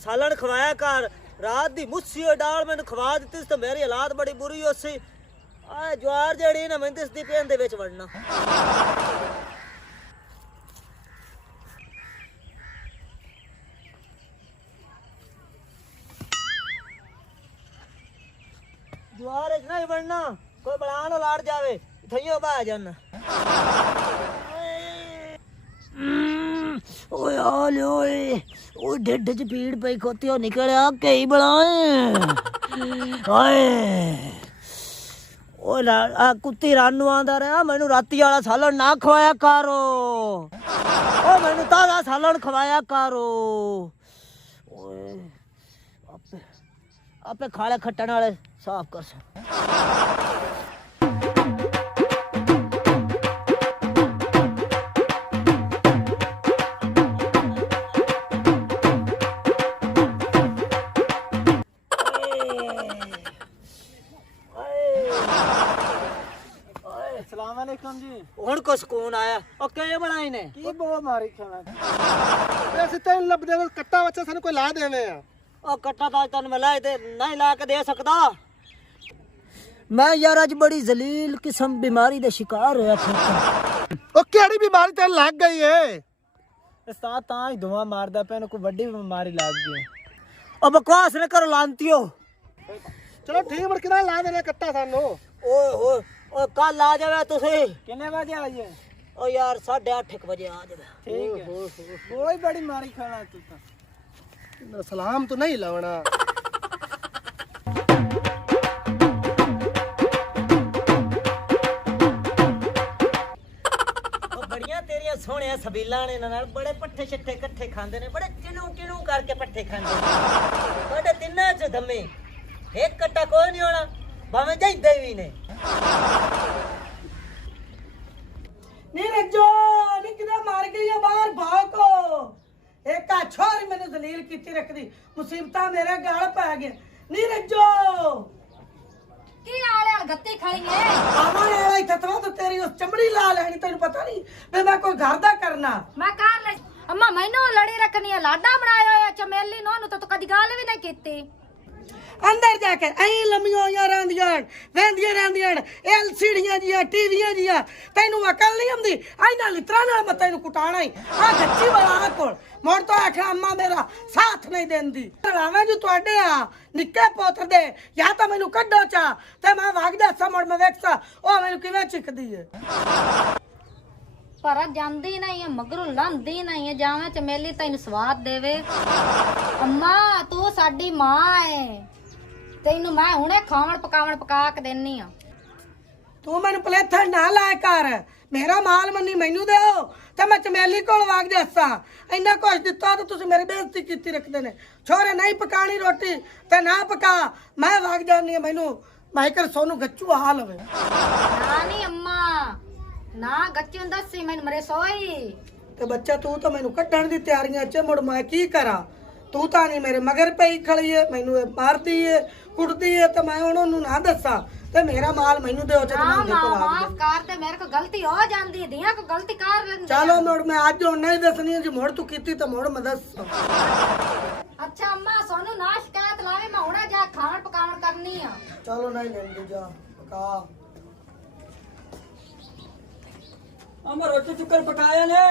सालन खवाया कर रात दी मुस्सी डाल मैंने खवा दी तो मेरी हालात बड़ी बुरी हो सी ज्वार जड़ी ना मैं दिसदी पेन दे विच वड़ना ज्वार इच नहीं वड़ना कोई बड़ान लाड़ जावे थइयो बा जाना ओए आले ओए ओ ढिड च पीड़ पई खोती हो निकलिया कई बलाए ओए ओ कुत्ती रानू आंदा रहा मैनू राती वाला सालन ना खवाया करो ओ मैनू ताजा सालन खवाया करो ओए आपे खाले खट्टन वाले साफ कर जी हुण को सुकून आया ओ के बनाई ने की बो मारी खाना वैसे तैन लब दे कट्टा बच्चा सानू कोई ला देवे आ ओ कट्टा ताज तन मैं ला दे नहीं ला के दे सकदा मैं यार आज बड़ी जलील किस्म बीमारी दे शिकार होया था ओ केड़ी बीमारी तैन लग गई है उस्ताद ता ही धुआं मारदा पे कोई बड़ी बीमारी लग गई ओ बकवास न करो लांतियो चलो ठीक पर किना ला देने कट्टा सानू ओए ओए ओ कल आ जावे तुसी कितने बजे आइए ओ यार 8:30 बजे आ जावे ठीक है कोई बड़ी मारी खाना तू तो सलाम तो नहीं लावना बड़िया तेरिया सोहणिया सबीला ने नाल बड़े पट्ठे छट्ठे इकट्ठे खांदे ने बड़े चिणू चिणू करके पट्ठे खांदे बड़े तिन्ना च दमे एक कट्टा कोई नहीं होना भाਵੇਂ जाइंदे भी ने नीरजो निकदा मार गई बाहर भागो एक छोरी मैंने जलील कीती रख दी मुसीबता मेरे गाल पै गए नीरजो की आले गत्ते खाई है आवन वाला ही तत्वा तो तेरी उस चमड़ी ला लेनी तेन पता नहीं वे मैं कोई घर दा करना मैं कर ले अम्मा मैनू लड़ी रखनी है लाडा बनाया होया चमेली नो नु तो कदी गाल भी नहीं कीती अंदर जाके ऐ लम्मियां या रहंदियां वेंदियां रहंदियां एलसीडीयां जिया टीवीयां जिया तैनू अकल नहीं आंदी आइना लित्रा नाल मैं तैनू कुटाना ही आ गच्ची वाला कोल मोड़ तो आखा अम्मा मेरा साथ नहीं देंदी लावे जो तुहाडे आ निक्के पोत्र दे या तो मैनू कड्डो चा ते मैं भाग जा समड़ में वेखसा ओ मैनू किवें चिकदी है पर जांदी नहीं है मगरू लांदी नहीं है जावे चमेली तैनू स्वाद देवे अम्मा तू साडी मां है तैनू मैं हुणे खावण पका के देनी आ तू मैनू पलेथर ना लाया कर मेरा माल मन्नी मैनू देओ ते मैं चमेली कोल वाग जासा इन्ना कुछ दिता तो तुसी मेरी बेइज्जती कीती रखदे ने छोरे नहीं पकानी रोटी ते ना पका मैं वाग जानी मैनू माइकर सोनू गच्चू हाल होवे ना नी अम्मा ना गच्चू दसी मैनू मरे सोई ते बच्चा तू तो मैनू कड्ढण दी तैयारियां च मुड़ मैं की करा तू तां नहीं मेरे मगर पई खड़ी है मैनू मारदी है कुटदी है ते मैं उन्होंने ना दसा ते मेरा माल मैनू देओ ते मैं उनके को माफ कर दे मेरे को गलती हो जांदी दियां को गलती कर लेंदे चलो मुड़ मैं आज जो नहीं दसनी है जी मुड़ तू कीती तो मुड़ मैं दस अच्छा अम्मा सोनू ना शिकायत लावे मैं हुणे जा खावण पकावण करनी आ चलो नहीं लेंदी जा पका अमर रोटी चुकर पकाया ने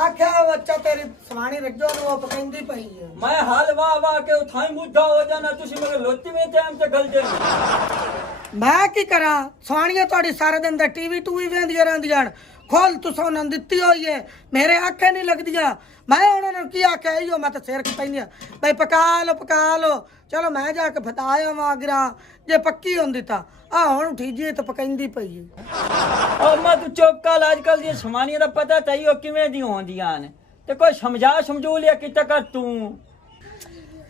आख्या बच्चा तेरी सवानी रख जो वो पकंदी पई है मैं हाल वाह वाह के उठाई मुद्दा हो जाना तुसी मेरे लोटी में टाइम से गल दे मैं की करा सवानियां तोड़ी सारे दिन दा टीवी टूवी वेंदियां रहंदियां खोल तुसा उन्हां दित्ती होई है मेरे आखे नहीं लगदियां मैं उन्होंने की आख्या इयो मैं तो सिर खपैनी भाई पका लो चलो मैं जाके बताया वागरा जे पक्की होंदी ता आ हुण ठीजी तो पकंदी पई है अम्मा तू चुप कर आजकल दी समानियां दा पता चाहिए किवें दी होंदियां ने ते कोई समझू लिया कि तक तू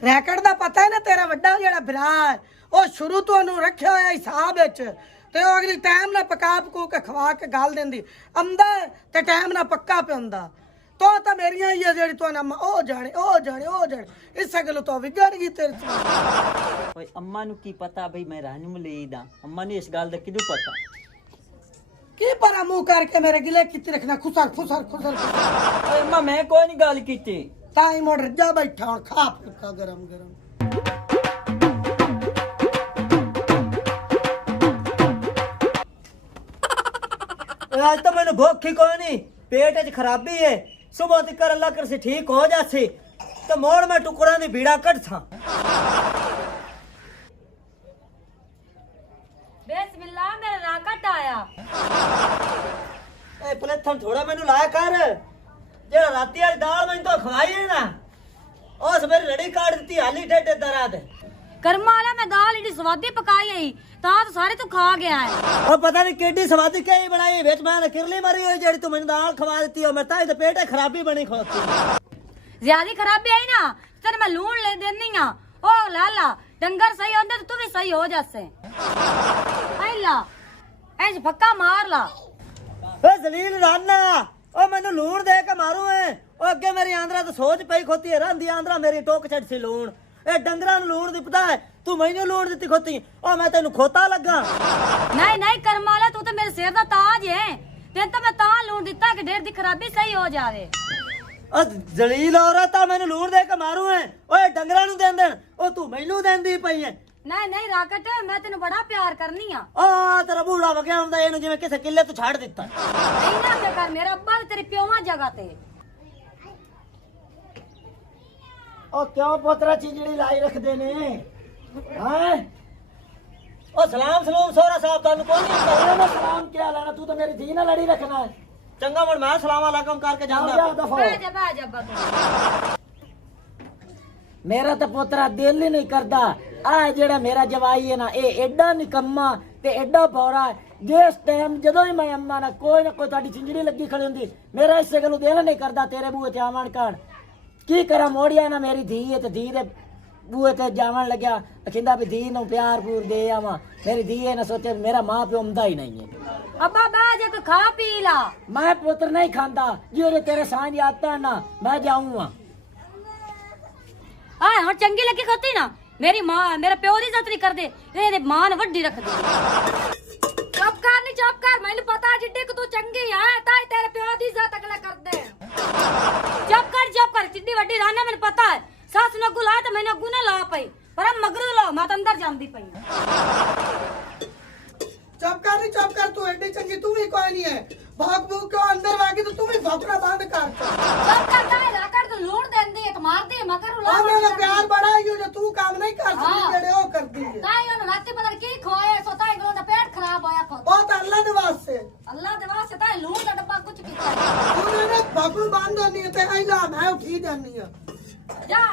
रैकट दा पता है ना तेरा वड्डा जेड़ा भरा है ओ शुरू तो ओनू रखिया होया हिसाब विच ते ओ अगली टाइम ना पका पकू के खवा के गाल देंदी अंदा ते टाइम ना पक्का पे हुंदा तो मेरियां ही है जेड़ी तो ना ओ जाने इस गल तो बिगड़ गई तेरे से ओए अम्मा नु की पता भाई मैं रानी मुली दा अम्मा ने इस गल दा किदू पता की परा मुंह करके मेरे गिले किती रखना खुसर ओए अम्मा मैं कोई नहीं गल कीती ਤਾਂ ਹੀ ਮੁੜ ਰੱਜਾ ਬੈਠਾ ਹੁਣ ਖਾ ਫੁਲਕਾ ਗਰਮ ਗਰਮ। आज तो मैंने भूख ही कोई नहीं, पेट च खराबी है। सुबह तक अल्लाह कर से ठीक हो जासी तो मोड़ में टुकड़ा दी भीड़ा कट था। बिस्मिल्लाह मेरा राकट आया। ए प्लेथन थोड़ा मैनू लाया कर, जेड़ा राती वाली दाल मैंने तो खवाई है ना, उस मेरी रड़ी काट दी हाली ढेडे दराद। कर्मा वाला मैं दाल इतनी स्वादी पकाई है ता तो सारे तू खा गया है। और पता नहीं केडी स्वादी क्या बनाई बेच मैं किरली मरी हुई जेड़ी तू मैंने दाल खवा देती हो, मेरे तो पेट खराबी बनी खोती। ज्यादा खराबी आई ना तेरे मैं लून ले देनी आ। ओ लाला डंगर सही होंदे तो तू भी सही हो जासे। आई ला ऐसे फक्का मार ला। ओ जलील राना, ओ मैनू लूण दे के मारू है। ओ अगे मेरी आंद्रा तो सोच पई खोती है, रंदी आंद्रा मेरी टोक छड़ सी लूण। ए डंगरा नु लूण दी पता है, तू मैनू लूण दित्ती खोती। ओ मैं तेनू खोता लगा। नहीं नहीं कर्मा वाला तू तो मेरे सिर दा ताज है। तेन तो मैं ता लूण दिता कि ढेर दी खराबी सही हो जावे। ओ जलील औरत आ, मैनू लूण दे के मारू है। ओए डंगरा नु देन देन, ओ तू मैनू देंदी पई है। नहीं नहीं राकट मैं तेन बड़ा प्यार करनी आ। ओ तेरा बूढ़ा वगया हुंदा एनु जिवें किसे किले तो छाड़ दिता। नहीं ना क्या कर मेरा अब्बा तेरे प्योवा जगह ते। ओ क्यों पोतरा चिंजड़ी लाई रख देने हैं? ओ सलाम सलाम सोरा साहब तानू कोई नहीं तेरे में सलाम क्या लेना, तू तो मेरी धी ना लड़ी रखना है। चंगा मुड़ मैं सलाम अलैकुम करके जाओ जांदा। दफा। बाजा अब्बा तू। मेरा तो पोतरा दिल ही नहीं करता। आ जेड़ा मेरा जवाई है ना, ये एडा निकम्मा ते एडा भौरा है। जिस टाइम जदों ही मैं अम्मा ना कोई ताड़ी चिंजड़ी लगी खड़ी हुंदी, मेरा इसे गलो दिल नहीं करता तेरे बूहे ते आवन कान। की करा मोड़िया ना मेरी धी है ते धी दे बूहे ते जावन लग्या, कहंदा भी धी नू प्यार पूर दे आवा। मेरी धी है ना सोचे मेरा मां प्यो आंदा ही नहीं है। अब्बा बाजा को खा पी ला। मैं पुत्र नहीं खाता, जो तेरे सांझ आता ना मैं जाऊंगा। हाँ हम चंगी लगी खोती ना, मेरी माँ मेरा प्यो दी इज्जत नहीं कर दे, ये मां ने वड्डी रख दी। चुप कर मैंने पता जिड्डी को तू चंगी है ताई तेरे प्यो दी इज्जत अगला कर दे। चुप कर जिड्डी वड्डी राना मैंने पता है। सास ने गुला तो मैंने गुना ला पाई पर हम मगरू लो मैं तो अंदर जांदी पई। चुप कर तू एडी चंगी तू भी कोई नहीं है। भाग भूग के अंदर वागी तो तू भी भौंकना बंद कर। चुप कर ताई राकड़ तो लूण देंदी है तो मार दे मगर ला। मेरा प्यार बड़ा है जो तू काम नहीं कर सकती जेड़े ओ करती है। ताई ओन राती पता की खोए सो ताई गलो दा पेट खराब होया खो। बहुत अल्लाह दे वास्ते अल्लाह दे वास्ते ताई लूण दा डब्बा कुछ कीता। तूने ना बाबू बांध होनी है ते आइला मैं उठी जानी है। जा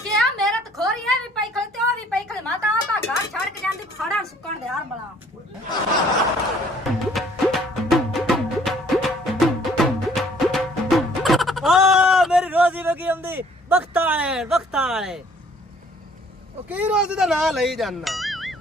क्या मेरा तो खोरी है भी पई खड़ते हो भी पई खड़े माता आपा घर छाड़ के जांदी खड़ा सुकण दे यार बड़ा। आ मेरी रोजी वगी आंदी बख्ताले ओ की रोज दा ना लई जाना।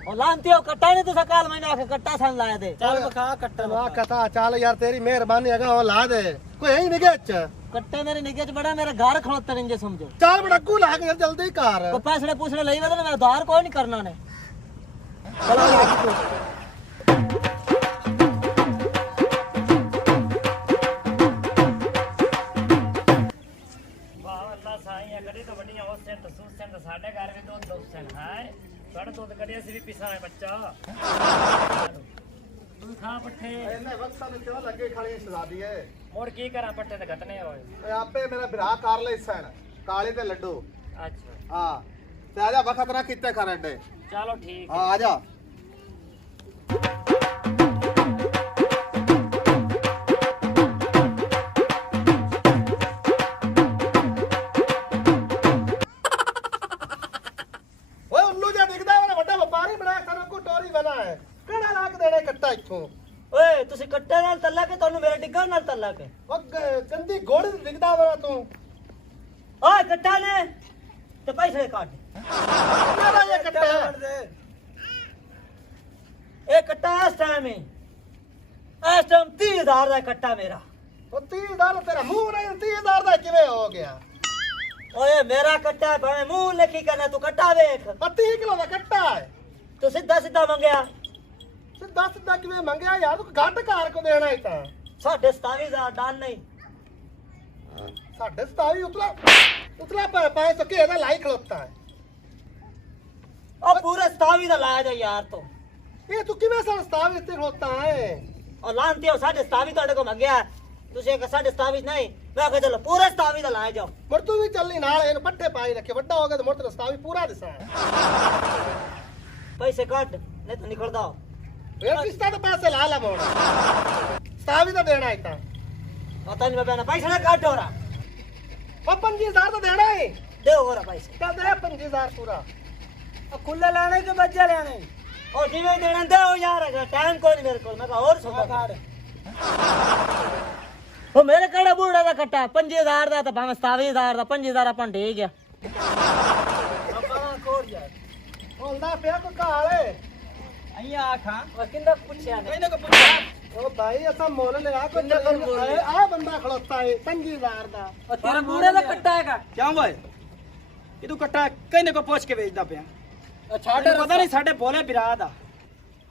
ओ लांतियो कट्टा नहीं तुसा काल मैंने आके कट्टा सन लाया दे। चल बखा कट्टा ना कथा चल यार तेरी मेहरबानी है ओ ला दे कोई है ही नहीं के कट्टे मेरे निगे च बड़ा मेरे घर खड़ोते नहीं जे समझो। चल बड़कू ला के यार जल्दी कर। वो पैसे पूछने लई वदन मैं उधार कोई नहीं करना ने। चलो साढ़े घर भी दो सेंट है साढ़े दूध करिए भी पिसा है बच्चा तू खा पट्ठे इन्ने वक्त सानू क्यों लगे खाली शहजादी है और की करा पट्ठे ते घटने होए आपे मेरा बिरा कार ले सन काले ते लड्डू। अच्छा हां ते आजा वक्त ना किते खा रडे। चलो ठीक हां आजा। ओए तुसी कट्टे नाल तल्ला के तन्नू मेरे डिग्गा नाल तल्ला के गंदी घोड़ी दिखदा वा तू। ओए कट्टा ने ते पैसे काट मेरा ये कट्टा ए कट्टा इस टाइम 30,000 दा कट्टा मेरा। ओ 30,000 तेरा मुंह नहीं 30,000 दा किवें हो गया? ओए मेरा कट्टा है भावे मुंह लिखी करना तू कट्टा देख 30 किलो दा कट्टा है तू सीधा सीधा मंगया सीधा किवें मंगया यार तू घट कार को देना ही ता 27,500 डन नहीं साढ़े 27 उतला उतला पैसे के ਇਹਦਾ ਲਾਈ ਖਲੋਤਾ ਹੈ ਉਹ ਪੂਰੇ 27 ਦਾ ਲਾਇਆ ਜਾ ਯਾਰ ਤੂੰ ਇਹ ਤੂੰ ਕਿਵੇਂ ਸਾਡਾ 27 ਇੱਥੇ ਖਲੋਤਾ ਹੈ ਉਹ ਲਾਂਤੇ ਹੋ 27 ਤੁਹਾਡੇ ਕੋਲ ਮੰਗਿਆ ਤੁਸੀਂ ਇੱਕ 27 ਨਹੀਂ ਮੈਂ ਕਿਹਾ ਚਲੋ ਪੂਰੇ 27 ਦਾ ਲਾਇਆ ਜਾਓ ਮੁੜ ਤੂੰ ਵੀ ਚੱਲਣੀ ਨਾਲ ਇਹਨੂੰ ਪੱਠੇ ਪਾਈ ਰੱਖੇ ਵੱਡਾ ਹੋ ਗਿਆ ਤੇ ਮੁੜ ਤੇ 27 ਪੂਰਾ ਦਿਸਾ ਪੈਸੇ ਕੱਢ ਨਹੀਂ ਤਾਂ ਨਿਕਲਦਾ ਹੋ ਫੇਰ ਕਿਸ਼ਤਾਂ ਦੇ ਪੈਸੇ ਲਾ ਲਾ ਮੋੜ 27 ਦਾ ਦੇਣਾ ਹੈ ਤਾਂ ਉਹ ਤਾਂ ਨਹੀਂ ਮੈਂ ਪੈਸੇ ਨਾ ਕੱਢ ਹੋਰਾ ਉਹ 5000 ਦਾ ਦੇਣਾ ਹੈ ਦੇ ਹੋਰਾ ਪੈਸੇ ਚੱਲ ਦੇ 5000 ਪੂਰਾ ਉਹ ਖੁੱਲੇ ਲੈਣੇ ਕਿ ਬੱਜੇ ਲੈਣੇ ਉਹ ਜਿਵੇਂ ਦੇਣਾ ਦੇ ਹੋ ਯਾਰ ਟਾਈਮ ਕੋਈ ਨਹੀਂ ਮੇਰੇ ਕੋਲ ਮੈਂ ਕਿਹਾ ਹੋਰ ਸੁਣਾ ਕਾੜ ਉਹ ਮੇਰੇ ਕਿਹੜਾ ਬੂੜਾ ਦਾ ਕੱਟਾ 5000 ਦਾ ਤਾਂ ਭਾਵੇਂ 27000 ਦਾ 5000 ਆਪਾਂ ਡੇ ਗਿਆ ਆਪਾਂ ਕੋੜ ਜਾ ਹੁੰਦਾ ਪਿਆ ਕੋ ਕਾਲੇ ਅਈਆਂ ਆਖਾਂ ਉਹ ਕਿੰਦਾ ਪੁੱਛਿਆ ਨੇ ਇਹਨੇ ਕੋ ਪੁੱਛਿਆ ਉਹ ਭਾਈ ਅਸਾਂ ਮੁੱਲ ਲਿਆ ਕੋਈ ਆ ਬੰਦਾ ਖਲੋਤਾ ਹੈ 5000 ਦਾ ਉਹ ਤੇਰਾ ਬੂੜੇ ਦਾ ਕੱਟਾ ਹੈਗਾ ਕਿਉਂ ਓਏ ਇਹ ਤੂੰ ਕੱਟਾ ਕਹਿੰਦੇ ਕੋ ਪੁੱਛ ਕੇ ਵੇਚਦਾ ਪਿਆ ਉਹ ਸਾਡੇ ਪਤਾ ਨਹੀਂ ਸਾਡੇ ਬੋਲੇ ਬਿਰਾਦ ਆ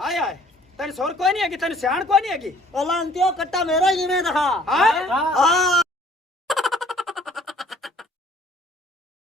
ਆਇਆ ਤੈਨੂੰ ਸੁਰ ਕੋਈ ਨਹੀਂ ਹੈਗੀ ਤੈਨੂੰ ਸਿਆਣ ਕੋਈ ਨਹੀਂ ਹੈਗੀ ਉਹ ਲਾਂਤੇ ਉਹ ਕੱਟਾ ਮੇਰਾ ਹੀ ਜਿਵੇਂ ਦਾ ਹਾਂ ਹਾਂ